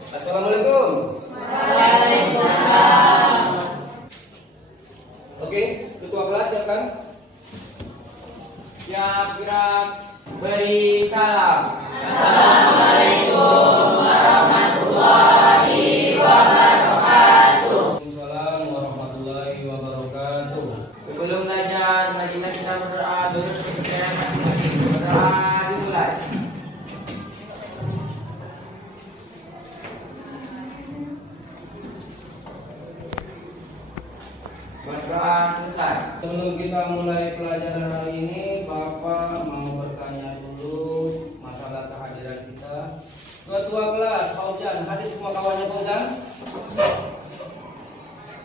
Assalamualaikum. Waalaikumsalam. Oke, ketua kelas siapkan. Siap-siap, beri salam. Assalamualaikum warahmatullahi wabarakatuh. Waalaikumsalam warahmatullahi wabarakatuh. Sebelum belajar, marilah kita berdoa dulu supaya masing-masing. Berdoa dimulai. Berdoa selesai. Sebelum kita mulai pelajaran hari ini, Bapak mau bertanya dulu masalah kehadiran kita. Ketua kelas, Fauzan, hadir semua kawannya Fauzan?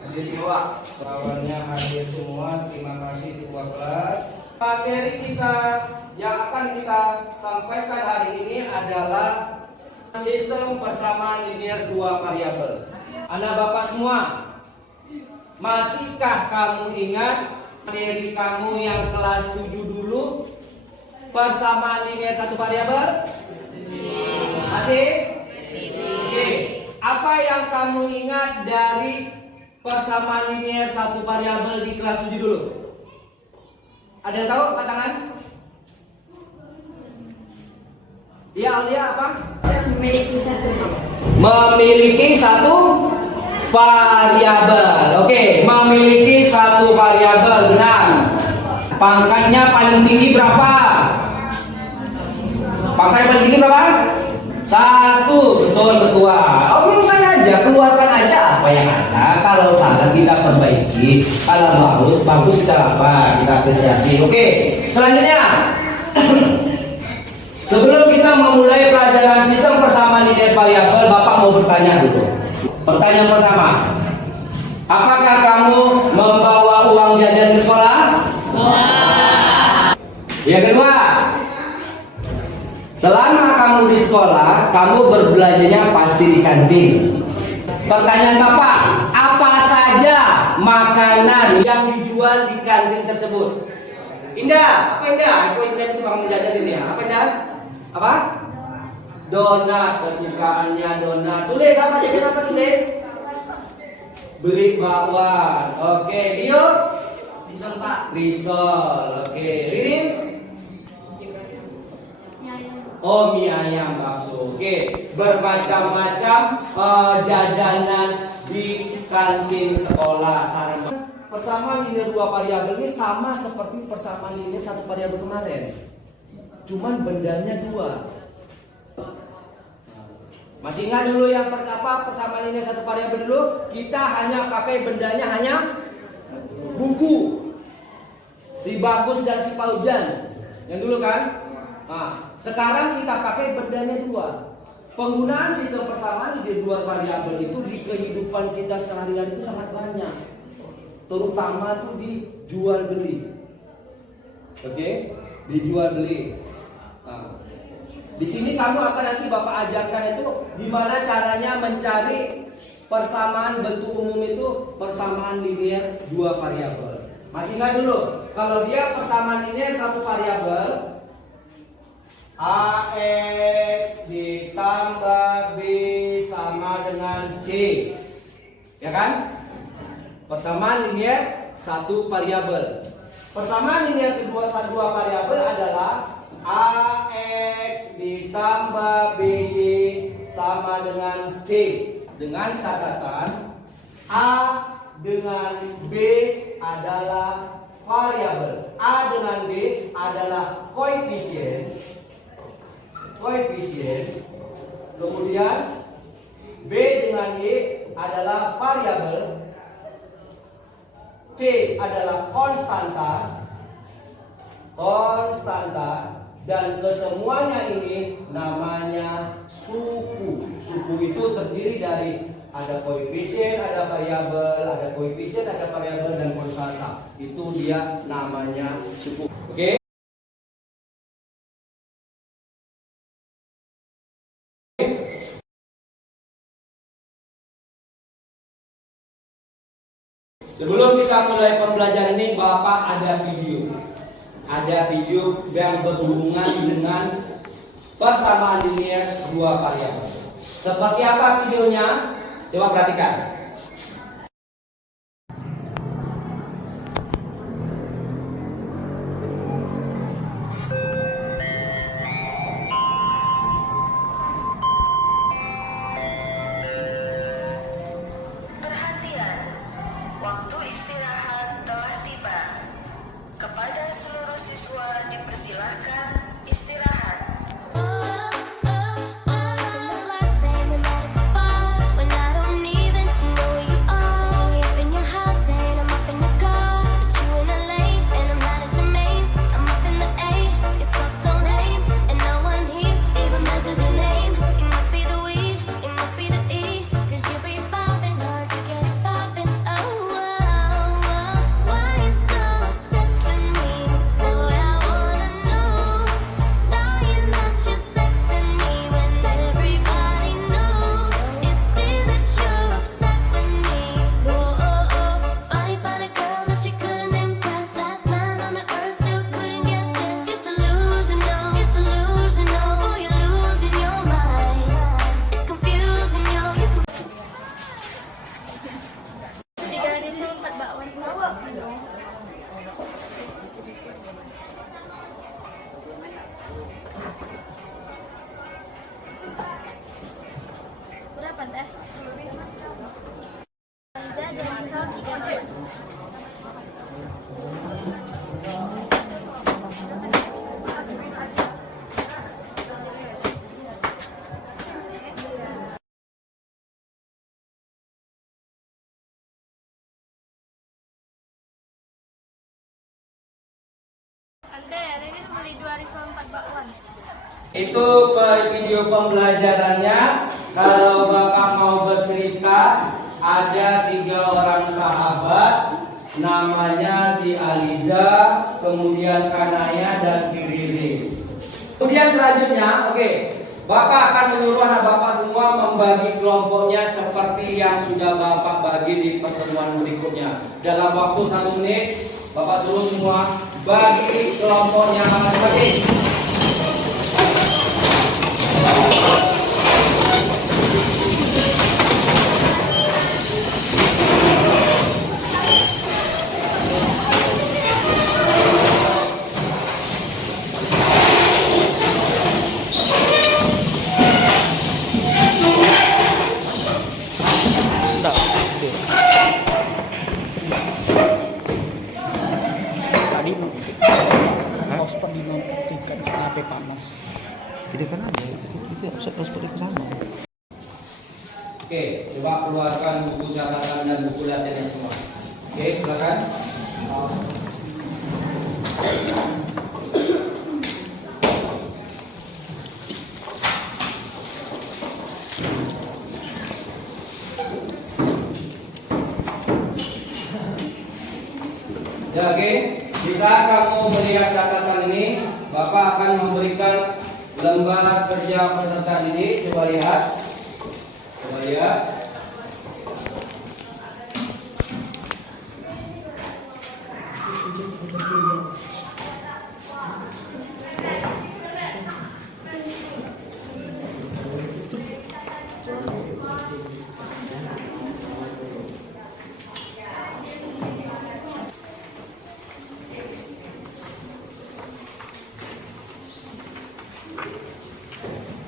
Hadir semua. Kawannya hadir semua, terima kasih ketua kelas. Materi kita yang akan kita sampaikan hari ini adalah sistem persamaan linear dua variabel. Anak Bapak semua, masihkah kamu ingat materi kamu yang kelas 7 dulu? Persamaan linear satu variabel? Masih? Oke. Apa yang kamu ingat dari persamaan linear satu variabel di kelas 7 dulu? Ada yang tahu? Angkat tangan. Iya, Aulia apa? Memiliki satu variabel. Oke, memiliki satu variabel, benar. Pangkatnya paling tinggi berapa? Pangkatnya paling tinggi berapa? 1, betul ketua. Omongkan aja, keluarkan aja apa yang ada. Kalau salah kita perbaiki, kalau bagus kita apa? Kita apresiasi. Oke, selanjutnya. Sebelum kita memulai pelajaran sistem persamaan linear variabel, Bapak mau bertanya dulu. Pertanyaan pertama, apakah kamu membawa uang jajan ke sekolah? Yang kedua, selama kamu di sekolah, kamu berbelanjanya pasti di kantin. Pertanyaan Bapak, apa saja makanan yang dijual di kantin tersebut? Indah, apa Indah? Aku Indah itu tukang jajan ini ya. Apa Indah? Apa? Donat, kesukaannya donat. Tulis apa jadi apa tulis? Beri bakwan. Oke, Dio? Risol Pak. Risol. Oke, Ririn? Oh, mie ayam bakso. Oke, bermacam-macam jajanan di kantin sekolah. Persamaan linear dua variabel ini sama seperti persamaan linear satu variabel kemarin. Cuman bendanya dua. Masih ingat dulu yang persamaan linear satu variabel dulu? Kita hanya pakai bendanya hanya buku. Si Bagus dan si Paujan. Yang dulu kan? Nah, sekarang kita pakai bendanya dua. Penggunaan sistem persamaan di dua variabel itu di kehidupan kita sehari-hari itu sangat banyak. Terutama tuh di jual beli. Oke? Dijual beli. Nah, di sini kamu akan nanti Bapak ajarkan itu gimana caranya mencari persamaan bentuk umum itu persamaan linear dua variabel. Masih ingat dulu, kalau dia persamaan linear satu variabel, AX ditambah B sama dengan C, ya kan? Persamaan linear satu variabel. Persamaan linear dua variabel adalah AX ditambah BY sama dengan C, dengan catatan A dengan B adalah variabel, A dengan B adalah koefisien, kemudian B dengan Y adalah variabel, C adalah konstanta, dan kesemuanya ini namanya suku. Suku itu terdiri dari ada koefisien, ada variabel, ada koefisien, ada variabel dan konstanta. Itu dia namanya suku. Oke? Sebelum kita mulai pembelajaran ini, Bapak ada video. Ada video yang berhubungan dengan persamaan linear dua variabel. Seperti apa videonya? Coba perhatikan. Perhatian, waktu istirahat telah tiba. Kepada seluruh siswa dipersilahkan istirahat. Berapa teh? Tiga dan sol 3. Anda hari ini beli 2 risol 4 bakwan. Itu video pembelajarannya. Kalau Bapak mau bercerita, ada 3 orang sahabat, namanya si Aliza, kemudian Kanaya dan si Riri. Kemudian selanjutnya, oke, Bapak akan menyuruh anak Bapak semua membagi kelompoknya seperti yang sudah Bapak bagi di pertemuan berikutnya. Dalam waktu 1 menit, Bapak suruh semua bagi kelompoknya masing-masing. Tadi ospek dimatikan HP panas. Tidak kan ada itu harus seperti ke sana. Oke, coba keluarkan buku catatan dan buku latihannya semua. Oke, silakan. Ya, oke. Di saat kamu melihat catatan ini, Bapak akan memberikan lembar kerja peserta didik. Coba lihat. Coba lihat.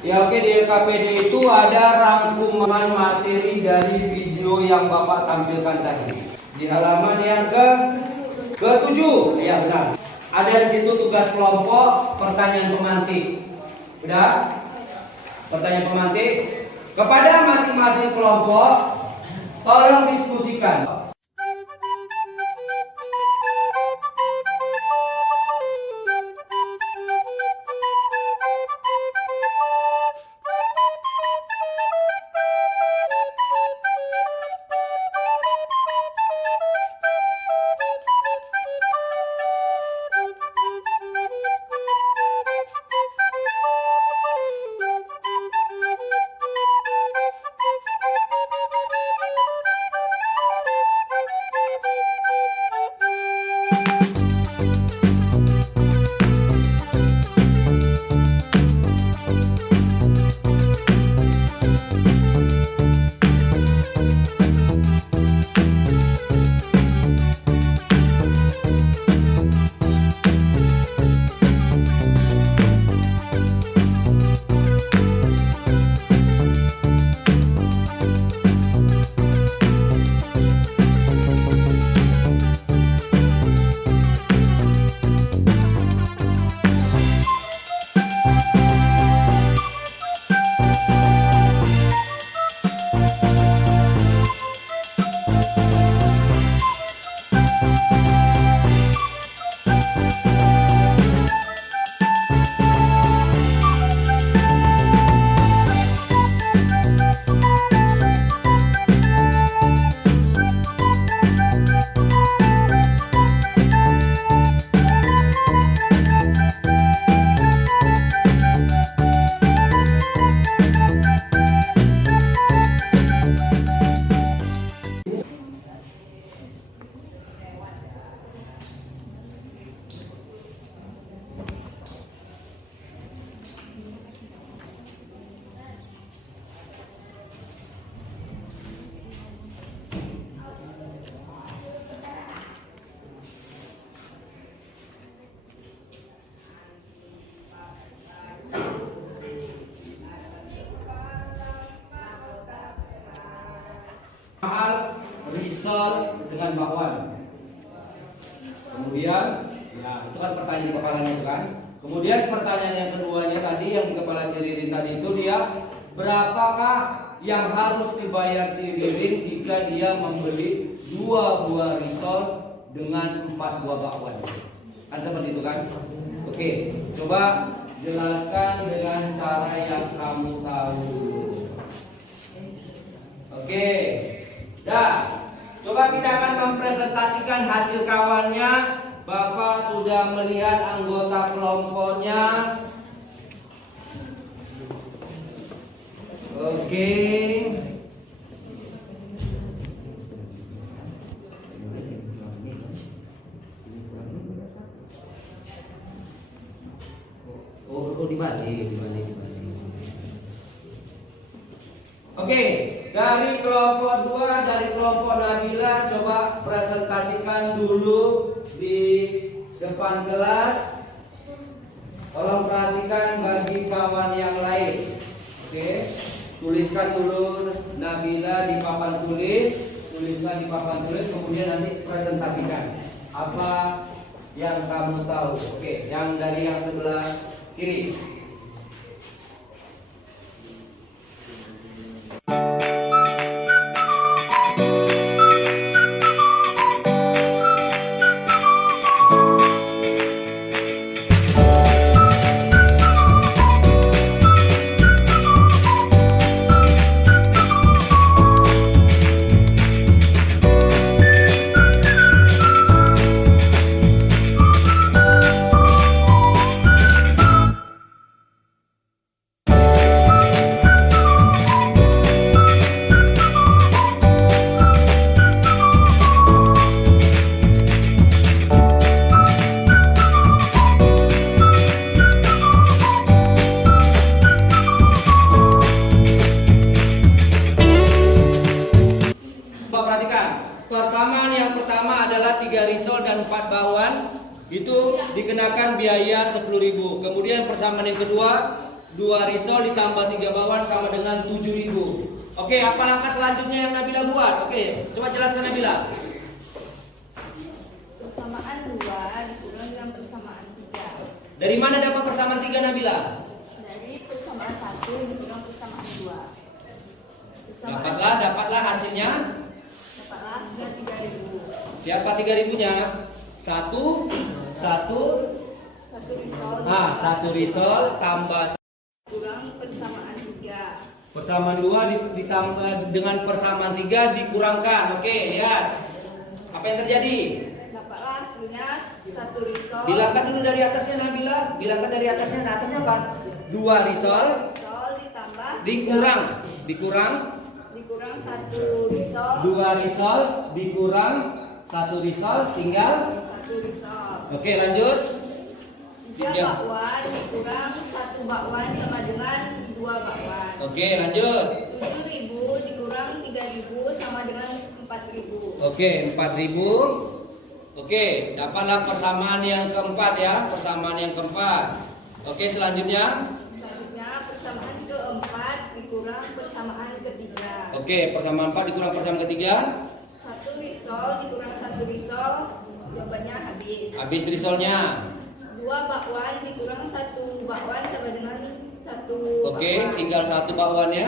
Ya, oke, di LKPD itu ada rangkuman materi dari video yang Bapak tampilkan tadi. Di halaman yang ke-7, ya benar. Ada di situ tugas kelompok, pertanyaan pemantik. Sudah? Pertanyaan pemantik. Kepada masing-masing kelompok, tolong diskusikan. risol dengan bakwan. Kemudian, ya itu kan pertanyaan di kepalanya itu kan. Kemudian pertanyaan yang keduanya tadi yang di kepala si Ririn tadi itu dia, berapakah yang harus dibayar si Ririn jika dia membeli 2 buah risol dengan 4 buah bakwan? Kan seperti itu kan? Oke, coba jelaskan dengan cara yang kamu tahu. Oke, dah. Coba kita akan mempresentasikan hasil kawannya. Bapak sudah melihat anggota kelompoknya. Oke. Oh, dibalik. Oke, dari kelompok 2, dari kelompok Nabila, coba presentasikan dulu di depan kelas. Tolong perhatikan bagi kawan yang lain. Oke, tuliskan dulu Nabila di papan tulis, tuliskan di papan tulis, kemudian nanti presentasikan apa yang kamu tahu. Oke, yang dari yang sebelah kiri. Persamaan yang pertama adalah 3 risol dan 4 bakwan, itu dikenakan biaya 10.000. Kemudian persamaan yang kedua, 2 risol ditambah 3 bakwan sama dengan 7.000. Oke, apa langkah selanjutnya yang Nabila buat? Oke, coba jelaskan Nabila. Persamaan 2 dikurang dengan persamaan 3. Dari mana dapat persamaan 3 Nabila? Dari persamaan 1 dikurang persamaan 2. Dapatlah hasilnya. Dapatlah 3.000. Siapa 3.000-nya? 1 risol. Ah, 1 risol tambah Kurang persamaan 3. persamaan 2 ditambah dengan persamaan 3 dikurangkan. Oke, lihat. Apa yang terjadi? Dapatlah hasilnya 1 risol. Bilangkan dulu dari atasnya Nabila. Bilangkan dari atasnya. Nah, atasnya apa? 2 risol Risol ditambah dikurang 1 risol. 2 risol dikurang 1 risol tinggal 1 risol. Oke, lanjut. 3 bakwan dikurang 1 bakwan sama dengan 2 bakwan. Oke, lanjut. 7.000 dikurang 3.000 sama dengan 4.000. Oke, 4.000. Oke, dapatlah persamaan yang keempat ya, persamaan yang keempat. Oke, selanjutnya. Selanjutnya persamaan keempat dikurang persamaan ketiga. Oke, persamaan 4 dikurang persamaan ketiga. 1 risol dikurang 1 risol, jawabannya habis. Habis risolnya. 2 bakwan dikurang 1 bakwan sama dengan 1 Oke, bakwan. tinggal 1 bakwannya.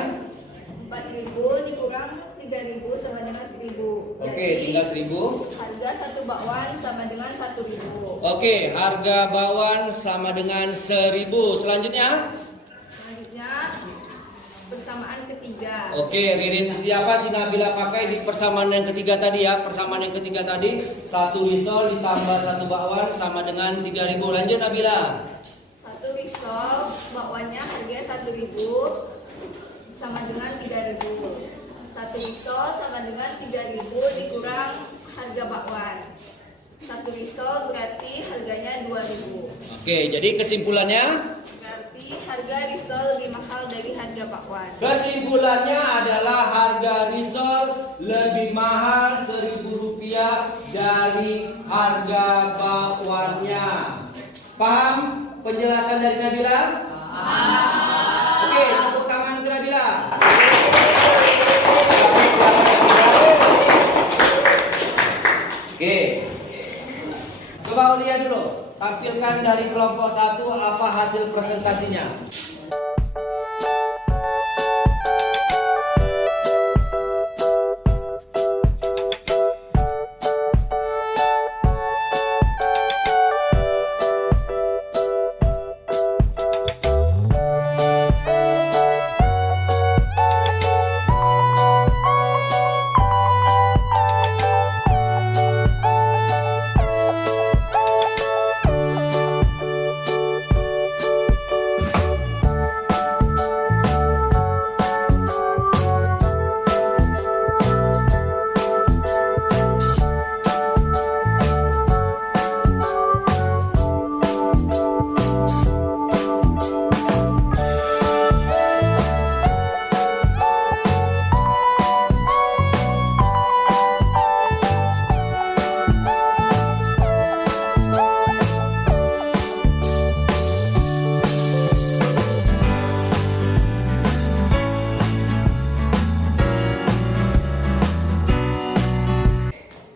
4.000 dikurang 3.000 sama dengan 1.000. Oke, tinggal 1.000. Harga 1 bakwan sama dengan 1.000. Oke, harga bakwan sama dengan 1.000. Selanjutnya. Selanjutnya persamaan ketiga. Oke, Ririn siapa si Nabila pakai di persamaan yang ketiga tadi ya. Persamaan yang ketiga tadi 1 risol ditambah 1 bakwan sama dengan 3.000. Lanjut Nabila. 1 risol bakwannya harganya 1.000 sama dengan 3.000. 1 risol sama dengan 3.000 dikurang harga bakwan. 1 risol berarti harganya 2.000. Oke, jadi kesimpulannya. Berarti harga risol lebih mahal dari harga bakwan. Kesimpulannya adalah harga risol lebih mahal Rp1.000 dari harga bakwannya. Paham penjelasan dari Nabila? Oke, tepuk tangan untuk Nabila. Oke. Coba Aulia dulu. Tampilkan dari kelompok 1 apa hasil presentasinya.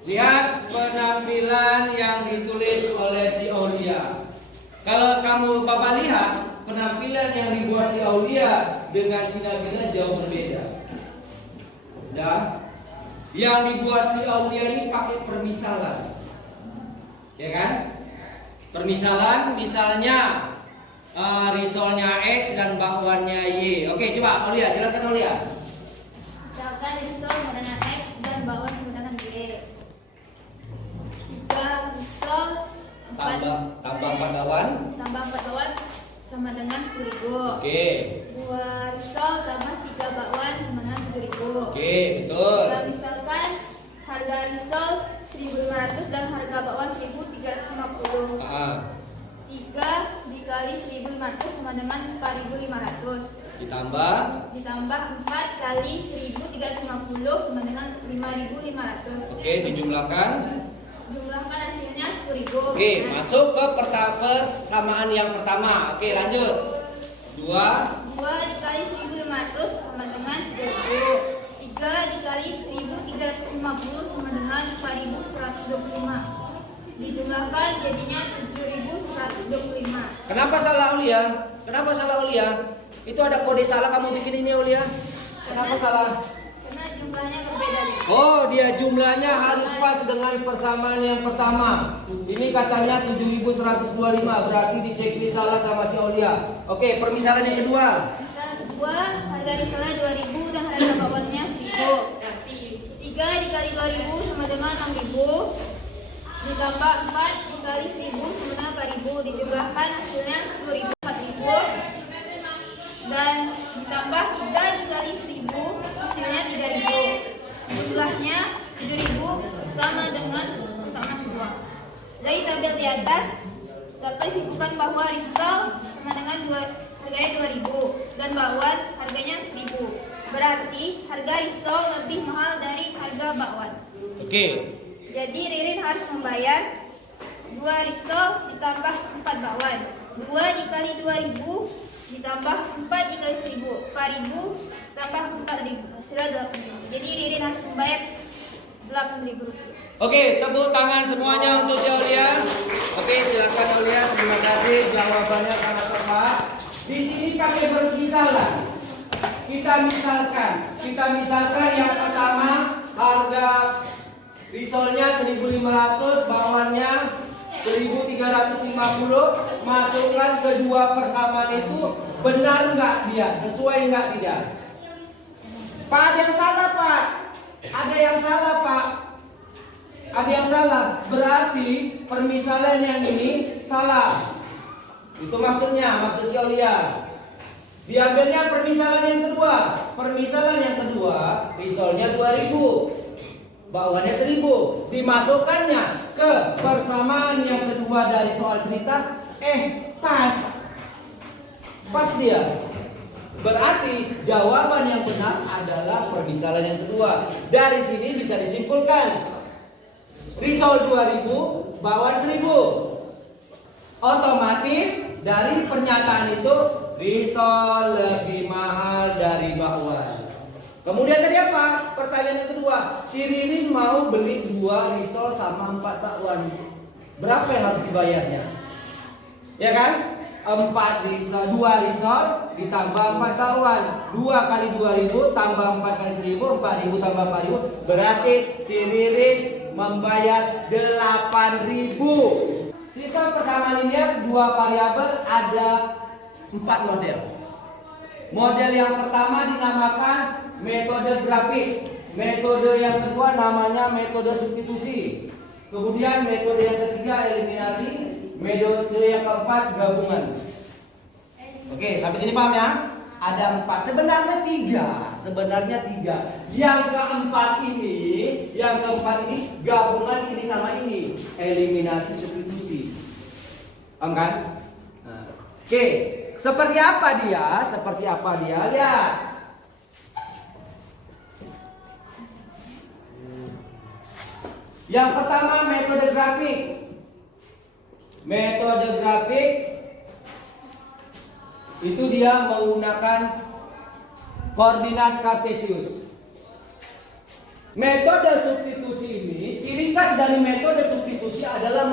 Lihat penampilan yang ditulis oleh si Aulia. Kalau kamu Bapak lihat, penampilan yang dibuat si Aulia dengan si Nabila jauh berbeda. Dan yang dibuat si Aulia ini pakai permisalan. Ya kan? Permisalan misalnya risolnya X dan bakwannya Y. Oke, coba Aulia, jelaskan Aulia. Misalkan risol sama dengan X dan bakwan sama dengan Y. 3 risol Tambah 4 bakwan. tambah 4 bakwan sama dengan 10.000. Oke. 2 risol tambah 3 bakwan sama dengan 7.000. Oke, betul. Dan misalkan harga risol 1.500 dan harga bakwan 1.350. 3 dikali 1.500 sama dengan 4.500. Ditambah 4 kali 1.350 sama dengan 5.500. Oke, dijumlahkan. Jumlahkan hasilnya 10.000. Oke, masuk ke persamaan yang pertama. Oke, lanjut. 2 dikali 1.500 sama dengan 3.000. 3 dikali 1.350 sama dengan 4.125. Dijumlahkan jadinya 7.125. Kenapa salah Aulia? Kenapa salah Aulia? Itu ada kode salah kamu bikin ini Aulia. Kenapa salah? Karena jumlahnya berbeda. Oh, dia jumlahnya harus pas dengan persamaan yang pertama. Ini katanya 7.125, berarti dicek salah sama si Aulia. Oke, permisalan yang kedua. Misal kedua, harga risolnya 2.000 dan harga bakwannya 1.000. 3 dikali 2.000 sama dengan 6.000. Ditambah 4 dikali 1.000 sama dengan 4.000. Dijumlahkan hasilnya 10.000, 4.000. Dan ditambah 3 dikali 1.000 hasilnya 3.000. Jumlahnya 7.000 sama dengan sama 2. Dari tabel di atas dapat disimpulkan bahwa risol sama dengan harganya 2.000 dan bakwan harganya 1.000. Berarti harga risol lebih mahal dari harga bakwan. Oke. Jadi Ririn harus membayar 2 risol ditambah 4 bakwan. 2 dikali 2.000 ditambah 4 dikali 1.000. 4.000 tambah 4.000. Hasilnya 8.000. Jadi Ririn harus membayar 8.000 rupiah. Oke, tepuk tangan semuanya untuk si Aulia. Oke, silakan Aulia. Terima kasih, jawabannya sangat tepat. Di sini pakai permisalan. Kita misalkan yang pertama harga risolnya 1.500, bakwannya 1.350. Masukkan kedua persamaan itu, benar nggak dia? Sesuai nggak tidak? Pak, ada yang salah Pak. Ada yang salah Pak. Ada yang salah. Berarti permisalan yang ini salah. Itu maksudnya, maksud si Aulia. Diambilnya permisalan yang kedua. Permisalan yang kedua, risolnya 2.000, bakwannya 1.000. Dimasukkannya ke persamaan yang kedua dari soal cerita. Pas. Pas dia. Berarti jawaban yang benar adalah permisalan yang kedua. Dari sini bisa disimpulkan risol 2.000, bakwan 1.000. Otomatis dari pernyataan itu risol lebih mahal dari bakwan. Kemudian tadi apa? Pertanyaan yang kedua, si Ririn mau beli 2 risol sama 4 bakwan. Berapa yang harus dibayarnya? Ya kan? 4 risol, 2 risol ditambah 4 bakwan. 2 kali 2.000 tambah 4 kali 1.000, 4.000 tambah 4.000. Berarti si Ririn membayar 8.000. Sistem persamaan linear 2 variabel ada 4 model. Model yang pertama dinamakan metode grafik. Metode yang kedua namanya metode substitusi. Kemudian metode yang ketiga eliminasi. Metode yang keempat gabungan. Oke, sampai sini paham ya? Ada 4. Sebenarnya 3. Yang keempat ini gabungan ini sama ini. Eliminasi substitusi. Paham kan? Nah, oke. Seperti apa dia? Lihat. Yang pertama metode grafik. Metode grafik itu dia menggunakan koordinat kartesius. Metode substitusi ini, ciri khas dari metode substitusi adalah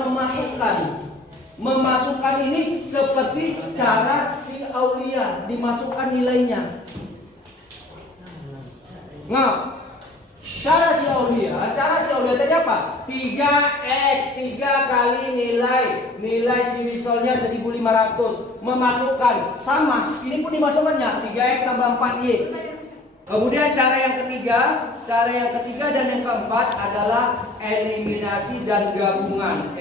memasukkan ini seperti cara si Aulia dimasukkan nilainya. Nah, cara si Aulia tadi apa? 3x 3 kali nilai si risolnya 1.500 memasukkan sama. Ini pun dimasukkannya 3x tambah 4y. Kemudian cara yang ketiga dan yang keempat adalah eliminasi dan gabungan.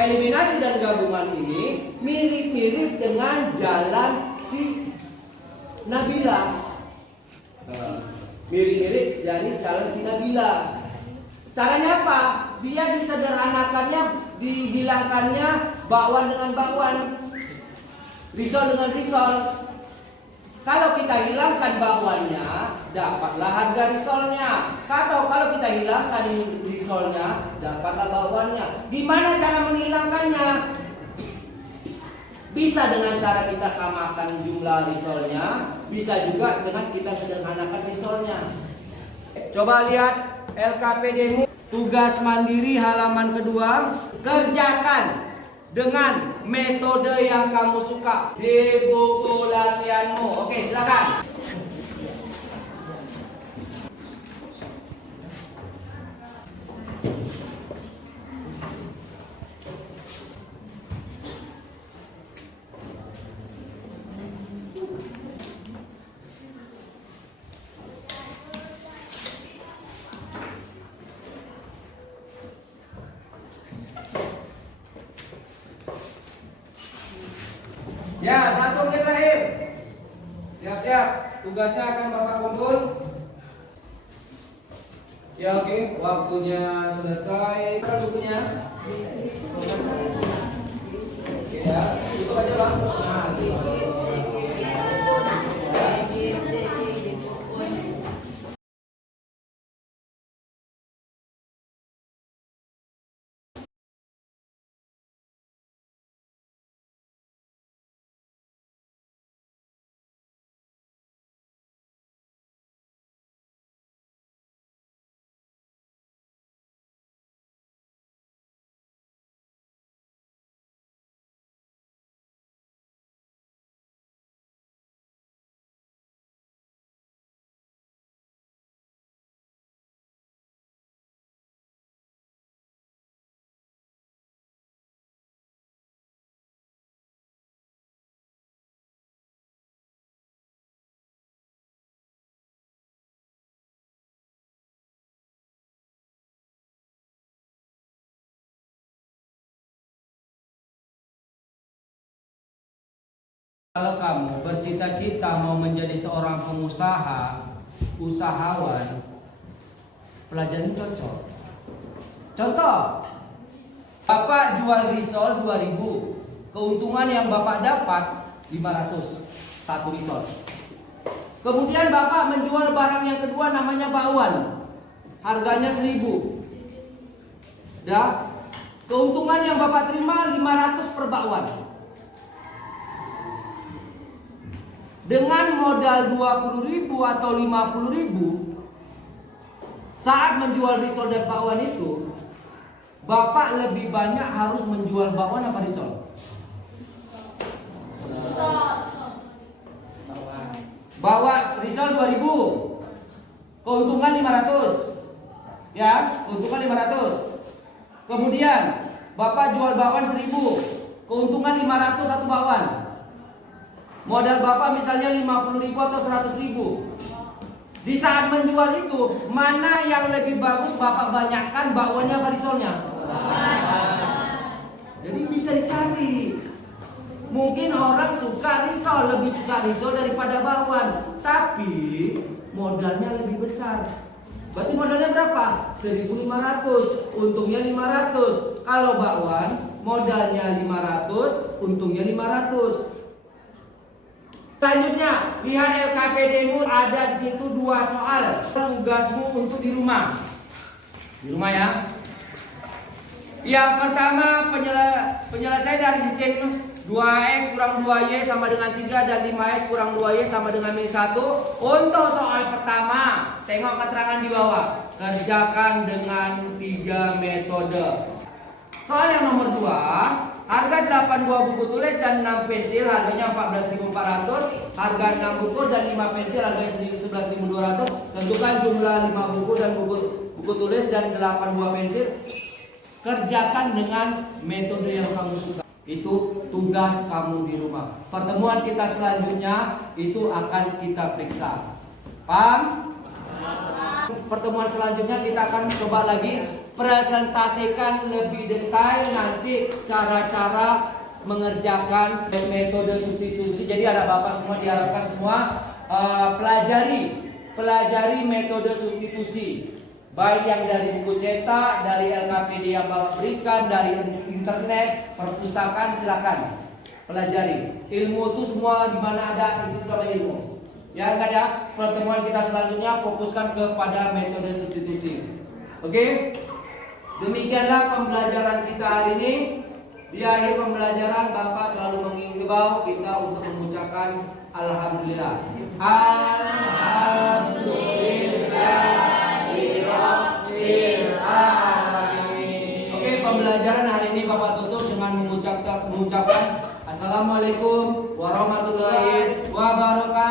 Eliminasi dan gabungan ini mirip-mirip dengan jalan si Nabila. Mirip-mirip dari jalan si Nabila. Caranya apa? Dia disederhanakannya, dihilangkannya bakwan dengan bakwan, risol dengan risol. Kalau kita hilangkan bakwannya, dapatlah harga risolnya. Kalau kita hilangkan risolnya, dapatlah bakwannya. Gimana cara menghilangkannya? Bisa dengan cara kita samakan jumlah risolnya, bisa juga dengan kita sederhanakan risolnya. Coba lihat LKPD-mu, tugas mandiri halaman kedua, kerjakan dengan metode yang kamu suka di buku latihanmu. Oke, silakan. Ya, 1 menit terakhir. Siap-siap. Tugasnya akan Bapak kumpul. Ya, oke. Waktunya selesai. Bukunya. Oke ya. Itu aja, Bang. Kalau kamu bercita-cita mau menjadi seorang pengusaha, usahawan, pelajaran cocok. Contoh, Bapak jual risol 2.000, keuntungan yang Bapak dapat 500, 1 risol. Kemudian Bapak menjual barang yang kedua namanya bakwan, harganya 1.000. Dah, keuntungan yang Bapak terima 500 per bakwan. dengan modal 20.000 atau 50.000, saat menjual risol dan bakwan itu, Bapak lebih banyak harus menjual bakwan apa risol? Bawa risol 2.000, keuntungan 500. Ya, keuntungan 500. Kemudian Bapak jual bakwan 1.000, keuntungan 500 satu bakwan. Modal Bapak misalnya 50.000 atau 100.000. Di saat menjual itu, mana yang lebih bagus Bapak banyakkan, bakwannya apa risolnya? Jadi bisa dicari. Mungkin orang suka risol, lebih suka risol daripada bakwan, tapi modalnya lebih besar. Berarti modalnya berapa? 1.500, untungnya 500. Kalau bakwan modalnya 500, untungnya 500. Selanjutnya, lihat LKPD-mu, ada di situ 2 soal. Tugasmu untuk di rumah. Di rumah ya. Yang pertama, penyelesaian dari sistem 2x kurang 2y sama dengan 3 dan 5x kurang 2y sama dengan min 1. Untuk soal pertama, tengok keterangan di bawah. Kerjakan dengan 3 metode. Soal yang nomor 2, harga 8 buah buku tulis dan 6 pensil harganya 14.400. Harga 6 buku dan 5 pensil harganya 11.200. Tentukan jumlah 5 buku dan buku tulis dan 8 buah pensil. Kerjakan dengan metode yang kamu suka. Itu tugas kamu di rumah. Pertemuan kita selanjutnya itu akan kita periksa. Paham? Pertemuan selanjutnya kita akan coba lagi presentasikan lebih detail nanti cara-cara mengerjakan metode substitusi. Jadi ada Bapak semua, diharapkan semua pelajari metode substitusi, baik yang dari buku cetak, dari LKPD yang Bapak berikan, dari internet, perpustakaan, silakan pelajari. Ilmu itu semua di mana ada, itu sudah ilmu. Ya, enggak ada. Pertemuan kita selanjutnya fokuskan kepada metode substitusi. Oke? Demikianlah pembelajaran kita hari ini. Di akhir pembelajaran Bapak selalu mengimbau kita untuk mengucapkan alhamdulillah. Oke, pembelajaran hari ini Bapak tutup dengan mengucapkan assalamualaikum warahmatullahi wabarakatuh.